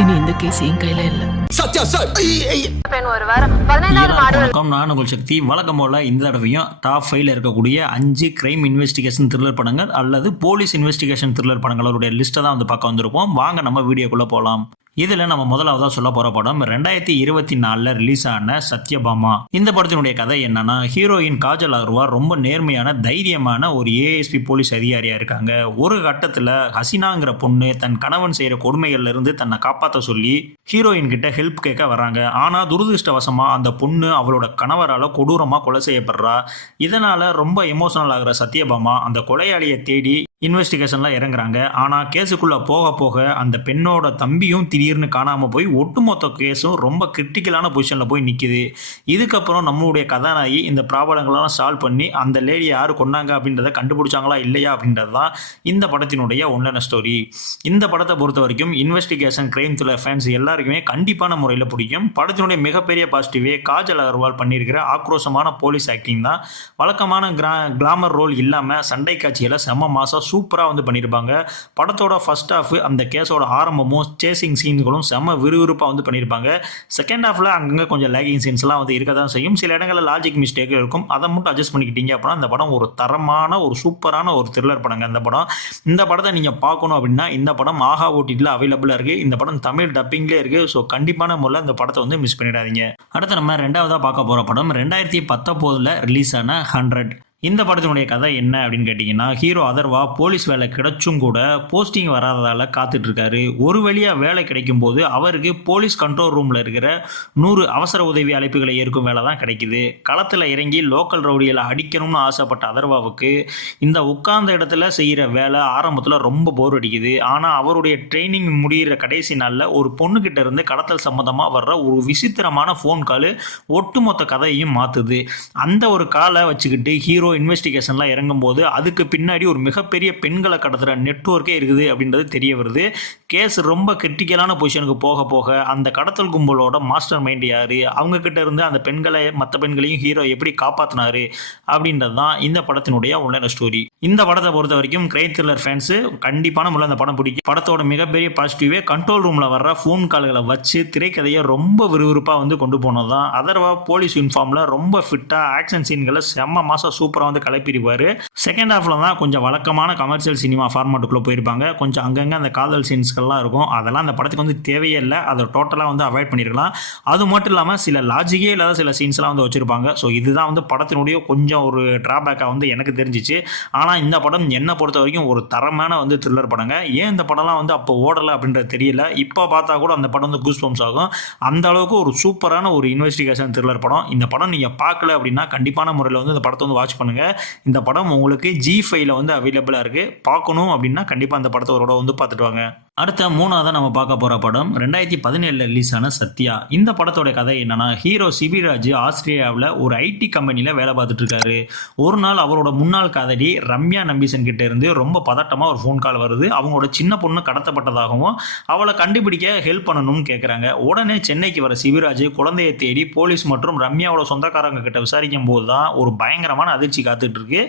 இனி இந்த கேஸ் என் கையில இல்ல. வணக்கம், நான் உங்கள் சக்தி. வழக்கம் போல இந்த தடவையும் டாப் 5ல இருக்கக்கூடிய 5 கிரைம் இன்வெஸ்டிகேஷன் த்ரில்லர் படங்கள் அல்லது போலீஸ் இன்வெஸ்டிகேஷன் த்ரில்லர் படங்களோட லிஸ்ட்டை தான் வந்து பார்க்க வந்திருப்போம். வாங்க நம்ம வீடியோக்குள்ள போகலாம். இதில் நம்ம முதலாவதாக சொல்ல போகிற படம் 2024 ரிலீஸ் ஆன சத்யபாமா. இந்த படத்தினுடைய கதை என்னன்னா, ஹீரோயின் காஜல் அகர்வால் ரொம்ப நேர்மையான தைரியமான ஒரு ஏஎஸ்பி போலீஸ் அதிகாரியாக இருக்காங்க. ஒரு கட்டத்தில் ஹசினாங்கிற பொண்ணு தன் கணவன் செய்கிற கொடுமைகள்ல இருந்து தன்னை காப்பாற்ற சொல்லி ஹீரோயின் கிட்ட ஹெல்ப் கேட்க வராங்க. ஆனால் துரதிருஷ்டவசமாக அந்த பொண்ணு அவளோட கணவரால் கொடூரமாக கொலை செய்யப்படுறா. இதனால் ரொம்ப எமோஷனல் ஆகிற சத்யபாமா அந்த கொலையாளியை தேடி இன்வெஸ்டிகேஷன்லாம் இறங்குறாங்க. ஆனால் கேஸுக்குள்ளே போக போக அந்த பெண்ணோட தம்பியும் திடீர்னு காணாமல் போய் ஒட்டுமொத்த கேஸும் ரொம்ப கிரிட்டிக்கலான பொசிஷனில் போய் நிற்கிது. இதுக்கப்புறம் நம்மளுடைய கதாநாயகி இந்த ப்ராப்ளங்களெல்லாம் சால்வ் பண்ணி அந்த லேடி யார் கொண்டாங்க அப்படின்றத கண்டுபிடிச்சாங்களா இல்லையா அப்படின்றது தான் இந்த படத்தினுடைய ஒன்றான ஸ்டோரி. இந்த படத்தை பொறுத்த வரைக்கும் இன்வெஸ்டிகேஷன் கிரைம் த்ரில்லர் ஃபேன்ஸ் எல்லாருக்குமே கண்டிப்பான முறையில் பிடிக்கும். படத்தினுடைய மிகப்பெரிய பாசிட்டிவே காஜல் அகர்வால் பண்ணியிருக்கிற ஆக்ரோஷமான போலீஸ் ஆக்டிங் தான். வழக்கமான கிளாமர் ரோல் இல்லாமல் சண்டை காட்சியில் செம மாசம் சூப்பராக வந்து பண்ணியிருப்பாங்க. படத்தோட ஃபர்ஸ்ட் ஹாஃப் அந்த கேஸோட ஆரம்பமும் சேசிங் சீன்களும் செம்ம விறுவிறுப்பாக வந்து பண்ணியிருப்பாங்க. செகண்ட் ஹாஃபில் அங்கங்கே கொஞ்சம் லேகிங் சீன்ஸ்லாம் வந்து இருக்க தான் செய்யும். சில இடங்களில் லாஜிக் மிஸ்டேக் இருக்கும். அதை மட்டும் அட்ஜஸ்ட் பண்ணிக்கிட்டீங்க அப்படின்னா இந்த படம் ஒரு தரமான ஒரு சூப்பரான ஒரு த்ரில்லர் படங்க. இந்த படத்தை நீங்கள் பார்க்கணும் அப்படின்னா இந்த படம் ஆஹா ஓடிடியில் அவைலபிளாக இருக்குது. இந்த படம் தமிழ் டப்பிங்லேயே இருக்குது. ஸோ கண்டிப்பான முறையில் இந்த படத்தை வந்து மிஸ் பண்ணிடாதீங்க. அடுத்து நம்ம ரெண்டாவதாக பார்க்க போகிற படம் 2019 ரிலீஸ் ஆன 100. இந்த படத்தினுடைய கதை என்ன அப்படின்னு கேட்டிங்கன்னா, ஹீரோ அதர்வா போலீஸ் வேலை கிடைச்சும் கூட போஸ்டிங் வராததால் காத்துட்ருக்காரு. ஒரு வழியாக வேலை கிடைக்கும் போது அவருக்கு போலீஸ் கண்ட்ரோல் ரூமில் இருக்கிற 100 அவசர உதவி அழைப்புகளை ஏற்கும் வேலை தான் கிடைக்குது. களத்தில் இறங்கி லோக்கல் ரவுடிகளை அடிக்கணும்னு ஆசைப்பட்ட அதர்வாவுக்கு இந்த உட்கார்ந்த இடத்துல செய்கிற வேலை ஆரம்பத்தில் ரொம்ப போர் அடிக்குது. ஆனால் அவருடைய ட்ரைனிங் முடிகிற கடைசி நாளில் ஒரு பொண்ணுக்கிட்ட இருந்து கடத்தல் சம்மந்தமாக வர்ற ஒரு விசித்திரமான ஃபோன் கால் ஒட்டுமொத்த கதையையும் மாற்றுது. அந்த ஒரு காலை வச்சுக்கிட்டு ஹீரோ இன்வெஸ்டிகேஷன்லாம் இறங்கும் போது அதுக்கு பின்னாடி ஒரு மிகப்பெரிய பெண்களை கடத்துகிற நெட்வொர்க்கே இருக்குது அப்படின்றது தெரிய வருது. கேஸ் ரொம்ப கிரிட்டிக்கலான பொசிஷனுக்கு போக போக அந்த கடத்தல் கும்பலோட மாஸ்டர் மைண்ட் யார், அவங்கக்கிட்ட இருந்து அந்த பெண்களை மற்ற பெண்களையும் ஹீரோ எப்படி காப்பாற்றினாரு அப்படின்றது தான் இந்த படத்தினுடைய உள்ள ஸ்டோரி. இந்த படத்தை பொறுத்த வரைக்கும் கிரைம் த்ரில்லர் ஃபேன்ஸு கண்டிப்பான முறையில் அந்த படம் பிடிக்கும். படத்தோட மிகப்பெரிய பாசிட்டிவே கண்ட்ரோல் ரூமில் வர்ற ஃபோன் கால்களை வச்சு திரைக்கதையை ரொம்ப விறுவிறுப்பாக வந்து கொண்டு போனது தான். அதர்வா போலீஸ் யூனிஃபார்மில் ரொம்ப ஃபிட்டாக ஆக்ஷன் சீன்களை செம்ம மாதம் சூப்பராக வந்து கலப்பிடுவார். செகண்ட் ஹாஃபில் தான் கொஞ்சம் வழக்கமான கமர்ஷியல் சினிமா ஃபார்மேட்டுக்குள்ளே போயிருப்பாங்க. கொஞ்சம் அங்கங்கே அந்த காதல் சீன்ஸ்கள்லாம் இருக்கும். அதெல்லாம் அந்த படத்துக்கு வந்து தேவையே இல்லை. அதை டோட்டலாக வந்து அவாய்ட் பண்ணியிருக்கலாம். அது மட்டும் இல்லாமல் சில லாஜிக்கே இல்லாத சில சீன்ஸ்லாம் வந்து வச்சுருப்பாங்க. ஸோ இதுதான் வந்து படத்தினுடைய கொஞ்சம் ஒரு ட்ராபேக்காக வந்து எனக்கு தெரிஞ்சிச்சு. ஆனால் இந்த படம் என்னை பொறுத்த வரைக்கும் ஒரு தரமான வந்து த்ரில்லர் படங்க. ஏன் இந்த படம்லாம் வந்து அப்போ ஓடலை அப்படின்றது தெரியல. இப்போ பார்த்தா கூட அந்த படம் வந்து கூஸ் பம்ப்ஸ் ஆகும். அந்த அளவுக்கு ஒரு சூப்பரான ஒரு இன்வெஸ்டிகேஷன் த்ரில்லர் படம். இந்த படம் நீங்கள் பார்க்கல அப்படின்னா கண்டிப்பான முறையில் வந்து இந்த படத்தை வந்து வாட்ச் பண்ணுங்கள். இந்த படம் உங்களுக்கு G5ல வந்து அவைலபிளாக இருக்குது. பார்க்கணும் அப்படின்னா கண்டிப்பாக அந்த படத்தை ஒரு வந்து பார்த்துட்டு வாங்க. அடுத்த மூணாவதாக நம்ம பார்க்க போகிற படம் 2017 ரிலீஸ் ஆன சத்யா. இந்த படத்தோட கதை என்னன்னா, ஹீரோ சிபிராஜ் ஆஸ்திரேலியாவில் ஒரு ஐடி கம்பெனியில் வேலை பார்த்துட்டு இருக்காரு. ஒரு நாள் அவரோட முன்னாள் காதலி ரம்யா நம்பீசன் கிட்ட இருந்து ரொம்ப பதட்டமாக ஒரு ஃபோன் கால் வருது. அவங்களோட சின்ன பொண்ணு கடத்தப்பட்டதாகவும் அவளை கண்டுபிடிக்க ஹெல்ப் பண்ணணும்னு கேட்குறாங்க. உடனே சென்னைக்கு வர சிபிராஜ் குழந்தையை தேடி போலீஸ் மற்றும் ரம்யாவோட சொந்தக்காரங்க கிட்ட விசாரிக்கும் போது தான் ஒரு பயங்கரமான அதிர்ச்சி காத்துட்டு இருக்கு.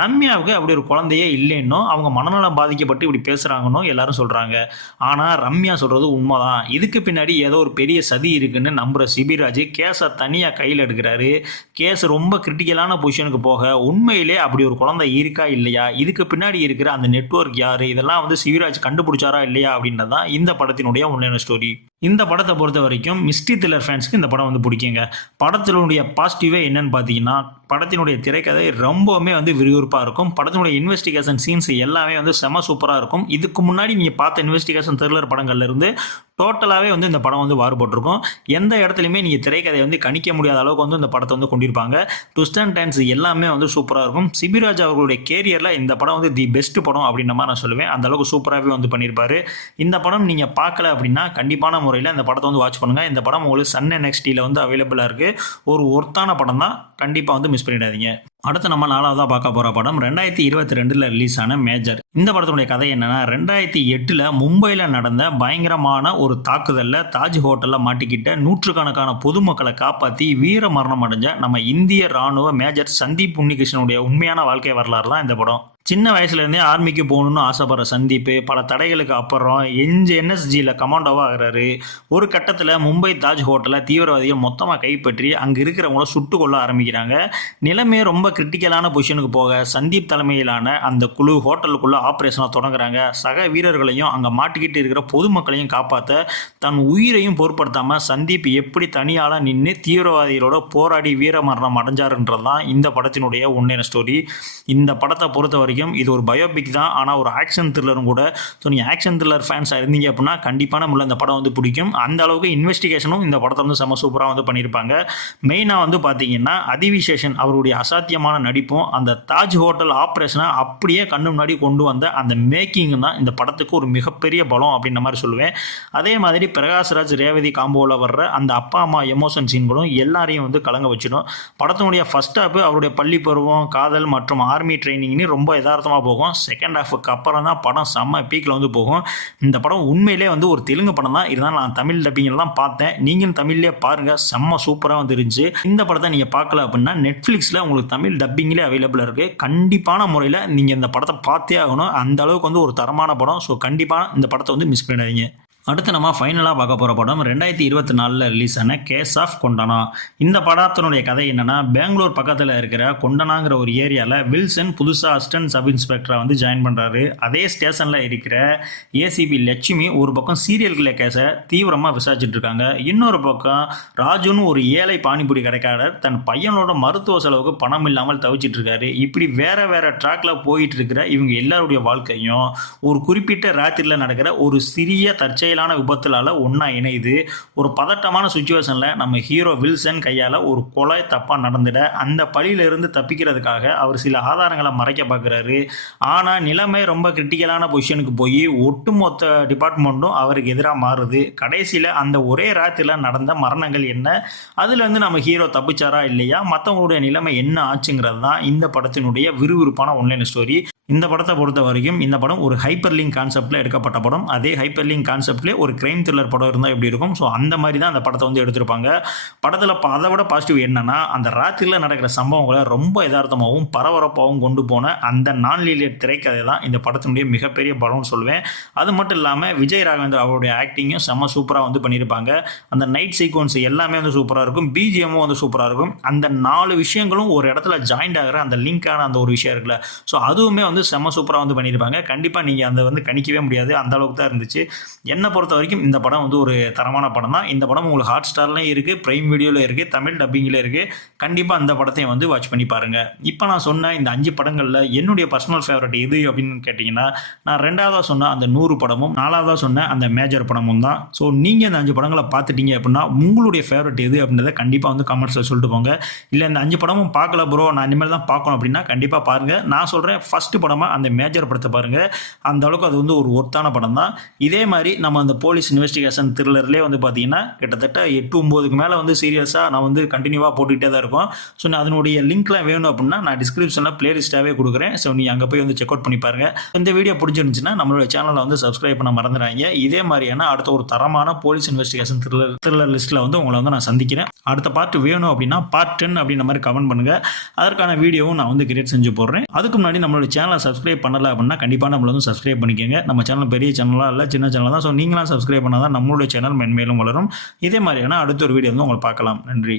ரம்யாவுக்கு அப்படி ஒரு குழந்தையே இல்லைன்னோ அவங்க மனநலம் பாதிக்கப்பட்டு இப்படி பேசுகிறாங்கன்னோ எல்லாரும் சொல்கிறாங்க. ஆனால் ரம்யா சொல்கிறது உண்மைதான். இதுக்கு பின்னாடி ஏதோ ஒரு பெரிய சதி இருக்குன்னு நம்புகிற சிபிராஜ் கேஸை தனியாக கையில் எடுக்கிறாரு. கேஸ் ரொம்ப கிரிட்டிக்கலான பொசிஷனுக்கு போக உண்மையிலே அப்படி ஒரு குழந்தை இருக்கா இல்லையா, இதுக்கு பின்னாடி இருக்கிற அந்த நெட்வொர்க் யார், இதெல்லாம் வந்து சிபிராஜ் கண்டுபிடிச்சாரா இல்லையா அப்படின்றது தான் இந்த படத்தினுடைய உண்மையான ஸ்டோரி. இந்த படத்தை பொறுத்த வரைக்கும் மிஸ்ட்ரி த்ரில்லர் ஃபேன்ஸ்க்கு இந்த படம் வந்து பிடிக்குங்க. படத்தினுடைய பாசிட்டிவே என்னன்னு பார்த்தீங்கன்னா, படத்தினுடைய திரைக்கதை ரொம்பவுமே வந்து விறுவிறுப்பாக இருக்கும். படத்தினுடைய இன்வெஸ்டிகேஷன் சீன்ஸ் எல்லாமே வந்து செம சூப்பராக இருக்கும். இதுக்கு முன்னாடி நீங்கள் பார்த்த இன்வெஸ்டிகேஷன் த்ரில்லர் படங்கள்லேருந்து டோட்டலாகவே வந்து இந்த படம் வந்து மாறுபட்டிருக்கும். எந்த இடத்துலையுமே நீங்கள் திரைக்கதையை வந்து கணிக்க முடியாத அளவுக்கு வந்து இந்த படத்தை வந்து கொண்டிருப்பாங்க. ட்விஸ்ட் அண்ட் டர்ன்ஸ் எல்லாமே வந்து சூப்பராக இருக்கும். சிபிராஜ் அவர்களுடைய கேரியரில் இந்த படம் வந்து தி பெஸ்ட் படம் அப்படின்ற மாதிரி நான் சொல்லுவேன். அந்த அளவுக்கு சூப்பராகவே வந்து பண்ணியிருப்பாரு. இந்த படம் நீங்கள் பார்க்கல அப்படின்னா கண்டிப்பான முறையில் இந்த படத்தை வந்து வாட்ச் பண்ணுங்கள். இந்த படம் உங்களுக்கு சன் NXTயில் வந்து அவைலபிளாக இருக்குது. ஒரு ஒர்த்தான படம் தான், கண்டிப்பாக வந்து மிஸ் பண்ணிடாதீங்க. அடுத்து நம்ம நாலாவதாக பார்க்க போகிற படம் 2022 ரிலீஸ் ஆன மேஜர். இந்த படத்தினுடைய கதை என்னன்னா, 2008 மும்பையில் நடந்த பயங்கரமான ஒரு தாக்குதலில் தாஜ் ஹோட்டலில் மாட்டிக்கிட்ட நூற்றுக்கணக்கான பொதுமக்களை காப்பாற்றி வீர மரணம் அடைஞ்ச நம்ம இந்திய ராணுவ மேஜர் சந்தீப் உன்னிகிருஷ்ணனுடைய உண்மையான வாழ்க்கை வரலாறு தான் இந்த படம். சின்ன வயசுலேருந்தே ஆர்மிக்கு போகணுன்னு ஆசைப்படுற சந்தீப் பல தடைகளுக்கு அப்புறம் என்எஸ்ஜியில் கமாண்டோவாக ஆகிறாரு. ஒரு கட்டத்தில் மும்பை தாஜ் ஹோட்டலை தீவிரவாதிகள் மொத்தமாக கைப்பற்றி அங்கே இருக்கிறவங்கள சுட்டு கொள்ள ஆரம்பிக்கிறாங்க. நிலைமை ரொம்ப கிரிட்டிக்கலான பொசிஷனுக்கு போக சந்தீப் தலைமையிலான அந்த குழு ஹோட்டலுக்குள்ளே ஆப்ரேஷனாக தொடங்குறாங்க. சக வீரர்களையும் அங்கே மாட்டிக்கிட்டு இருக்கிற பொதுமக்களையும் காப்பாற்ற தன் உயிரையும் பொருட்படுத்தாமல் சந்தீப் எப்படி தனியால் நின்று தீவிரவாதிகளோட போராடி வீரமரணம் அடைஞ்சாருன்றது தான் இந்த படத்தினுடைய உண்மையான ஸ்டோரி. இந்த படத்தை பொறுத்த வரைக்கும் இது ஒரு பயோபிக் தான், ஆனால் ஒரு ஆக்ஷன் த்ரில்லரும் கூட. ஸோ நீங்கள் ஆக்ஷன் த்ரில்லர் ஃபேன்ஸாக இருந்தீங்க அப்படின்னா கண்டிப்பான முள்ள இந்த படம் பிடிக்கும். அந்த அளவுக்கு இன்வெஸ்டிகேஷனும் இந்த படத்தை செம சூப்பராக பண்ணியிருப்பாங்க. மெயினாக பார்த்தீங்கன்னா அதிவிசேஷன் அவருடைய அசாத்தியமான நடிப்பும் அந்த தாஜ் ஹோட்டல் ஆப்ரேஷனை அப்படியே கண்ணு முன்னாடி கொண்டு வந்த அந்த மேக்கிங் தான் இந்த படத்துக்கு ஒரு மிகப்பெரிய பலம் அப்படின்ற மாதிரி சொல்லுவேன். அதே மாதிரி பிரகாஷ்ராஜ் ரேவதி காம்போவில் வர்ற அந்த அப்பா அம்மா எமோஷன் சீன்களும் எல்லாரையும் கலங்க வச்சிடும். படத்தினுடைய ஃபர்ஸ்ட் ஹாஃப் அவருடைய பள்ளி பருவம், காதல் மற்றும் ஆர்மி ட்ரைனிங்னு ரொம்ப யதார்த்தமாக போகும். செகண்ட் ஹாஃபுக்கு அப்புறம் தான் படம் செம்ம பீக்கில் போகும். இந்த படம் உண்மையிலே ஒரு தெலுங்கு படம் தான். இருந்தாலும் நான் தமிழ் டப்பிங்கெல்லாம் பார்த்தேன். நீங்களும் தமிழ்லேயே பாருங்கள், செம்ம சூப்பராக இருந்துச்சு. இந்த படத்தை நீங்கள் பார்க்கல அப்படின்னா நெட்ஃப்ளிக்ஸில் உங்களுக்கு தமிழ் டப்பிங்லேயே அவைலபிளாக இருக்குது. கண்டிப்பான முறையில் நீங்கள் இந்த படத்தை பார்த்தே ஆகணும். அந்த அளவுக்கு ஒரு தரமான படம். ஸோ கண்டிப்பாக இந்த படத்தை மிஸ் பண்ணிடாதீங்க. அடுத்து நம்ம ஃபைனலாக பார்க்க போகிற படம் 2024 ரிலீஸ் ஆன கேஸ் ஆஃப் கொண்டனா. இந்த படத்தினுடைய கதை என்னென்னா, பெங்களூர் பக்கத்தில் இருக்கிற கொண்டனாங்கிற ஒரு ஏரியாவில் வில்சன் புதுசாக அசிஸ்டன்ட் சப் இன்ஸ்பெக்டராக ஜாயின் பண்ணுறாரு. அதே ஸ்டேஷனில் இருக்கிற ஏசிபி லட்சுமி ஒரு பக்கம் சீரியல் கில்லர் கேஸை தீவிரமாக விசாரிச்சுட்டு இருக்காங்க. இன்னொரு பக்கம் ராஜுன்னு ஒரு ஏழை பானிபூரி கடைக்காரர் தன் பையனோட மருத்துவ செலவுக்கு பணம் இல்லாமல் தவிச்சிட்டு இருக்காரு. இப்படி வேற ட்ராக்ல போயிட்டு இருக்கிற இவங்க எல்லாருடைய வாழ்க்கையும் ஒரு குறிப்பிட்ட ராத்திரியில் நடக்கிற ஒரு சிறிய தற்செயல் விபத்துலால ஒன்னா இணைது. ஒரு பதட்டமான சுச்சுவேஷன்ல நம்ம ஹீரோ வில்சன் கையால ஒரு கொலை தப்பா நடந்துட அந்த பழியில இருந்து தப்பிக்கிறதுக்காக அவர் சில ஆதாரங்களை மறைக்க பார்க்கிறாரு. ஆனா நிலைமை ரொம்ப கிரிட்டிக்கலான பொசிஷனுக்கு போய் ஒட்டுமொத்த டிபார்ட்மெண்ட்டும் அவருக்கு எதிராக மாறுது. கடைசியில அந்த ஒரே ராத்திரில நடந்த மரணங்கள் என்ன, அதுல இருந்து நம்ம ஹீரோ தப்பிச்சாரா இல்லையா, மற்றவங்களுடைய நிலைமை என்ன ஆச்சுங்கிறது தான் இந்த படத்தினுடைய விறுவிறுப்பான ஒன்லைன் ஸ்டோரி. இந்த படத்தை பொறுத்த வரைக்கும் இந்த படம் ஒரு ஹைப்பர் லிங்க் கான்செப்டில் எடுக்கப்பட்ட படம். அதே ஹைப்பர் லிங்க் கான்செப்ட்லேயே ஒரு கிரைம் த்ரில்லர் படம் இருந்தால் எப்படி இருக்கும், ஸோ அந்த மாதிரி தான் அந்த படத்தை எடுத்திருப்பாங்க. படத்தில் அதை விட பாசிட்டிவ் என்னன்னா, அந்த ராத்திரியில் நடக்கிற சம்பவங்களை ரொம்ப யதார்த்தமாகவும் பரபரப்பாகவும் கொண்டு போன அந்த நான் லீனியர் திரைக்கதை தான் இந்த படத்தினுடைய மிகப்பெரிய படம்னு சொல்லுவேன். அது மட்டும் இல்லாமல் விஜய் ராகவேந்தர் அவருடைய ஆக்டிங்கும் செம்ம சூப்பராக பண்ணியிருப்பாங்க. அந்த நைட் சீக்வன்ஸ் எல்லாமே சூப்பராக இருக்கும். பிஜிஎம்மும் சூப்பராக இருக்கும். அந்த 4 விஷயங்களும் ஒரு இடத்துல ஜாயிண்ட் ஆகிற அந்த லிங்கான அந்த ஒரு விஷயம் இருக்குல்ல, ஸோ அதுவுமே செம்ம சூப்பராக பண்ணியிருப்பாங்க. கண்டிப்பாக நீங்கள் அதை கணிக்கவே முடியாது, அந்த அளவுக்கு தான் இருந்துச்சு. என்னை பொறுத்த வரைக்கும் இந்த படம் ஒரு தரமான படம் தான். இந்த படம் உங்களுக்கு ஹாட் ஸ்டார்லையும் இருக்குது, பிரைம் வீடியோவில் இருக்குது, தமிழ் டப்பிங்கில் இருக்குது. கண்டிப்பாக அந்த படத்தையும் வாட்ச் பண்ணி பாருங்கள். இப்போ நான் சொன்ன இந்த 5 படங்களில் என்னுடைய பர்சனல் ஃபேவரட் எது அப்படின்னு கேட்டிங்கன்னா, நான் 2ஆவதாக சொன்ன அந்த 100 படமும் 4ஆவதாக சொன்ன அந்த மேஜர் படமும் தான். ஸோ நீங்கள் இந்த 5 படங்களை பார்த்துட்டீங்க அப்படின்னா உங்களுடைய ஃபேவரட் எது அப்படின்றத கண்டிப்பாக கமெண்ட்ஸில் சொல்லிட்டு போங்க. இல்லை இந்த 5 படமும் பார்க்கல ப்ரோ, நான் இனிமேல் தான் பார்க்கணும் அப்படின்னா கண்டிப்பாக பாருங்கள். நான் சொல்கிறேன் ஃபஸ்ட்டு படமாக அந்த மேஜர் படத்தை பாருங்க. அந்த அளவுக்கு அது ஒரு ஒர்த்தான படம் தான். இதே மாதிரி நம்ம அந்த போலீஸ் இன்வெஸ்டிகேஷன் த்ரில்லர்லேயே கிட்டத்தட்ட 8-9க்கு மேலே சீரியஸாக நான் கண்டினியூவாக போட்டுக்கிட்டே தான் இருக்கும். ஸோ நான் அதனுடைய லிங்க்லாம் வேணும் அப்படின்னா நான் டிஸ்கிரிப்ஷனில் பிளேலிஸ்ட்டாகவே கொடுக்குறேன். ஸோ நீ அங்கே போய் செக் அவுட் பண்ணி பாருங்க. இந்த வீடியோ பிடிச்சிருந்துச்சுன்னா நம்மளோட சேனலை சப்ஸ்கிரைப் பண்ண மறந்துடாங்க. இதே மாதிரியான அடுத்த ஒரு தரமான போலீஸ் இன்வெஸ்டிகேஷன் த்ரில்லர் லிஸ்ட்டில் உங்களை நான் சந்திக்கிறேன். அடுத்த பார்ட் வேணும் அப்படின்னா பார்ட் 10 அப்படின்ற மாதிரி கமெண்ட் பண்ணுங்க. அதற்கான வீடியோவும் நான் கிரியேட் செஞ்சு போடுறேன். அதுக்கு முன்னாடி நம்மளோட சேனலை சப்ஸ்கிரைப் பண்ணல அப்படின்னா கண்டிப்பாக நம்மள சப்ஸ்கிரைப் பண்ணிக்கோங்க. நம்ம சேனல் பெரிய சேனலாக இல்லை, சின்ன சேனல் தான். ஸோ நீங்களாம் சப்ஸ்கிரைப் பண்ணால் தான் நம்மளுடைய சேனல் மென்மேலும் வளரும். இதே மாதிரியான அடுத்த ஒரு வீடியோ உங்களை பார்க்கலாம். நன்றி.